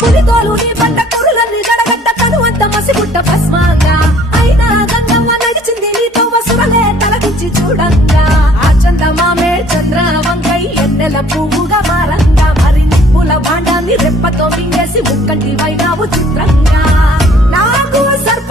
పులితోలు నీ పంట కురులన్నీ జడగట్ట తనువంత మసిగుట్ట భస్మంగా అయినా గంగమ్మ నడిచింది నీతో వసురలే తలకించి చూడంగా ఆ చందమామే చంద్ర వంకై ఎన్నెల పువ్వుగా మారంగా మరి నిప్పుల భాండాన్ని రెప్పతో మింగేసి ముక్కంటి వైనావు చిత్రంగా నాకు సర్ప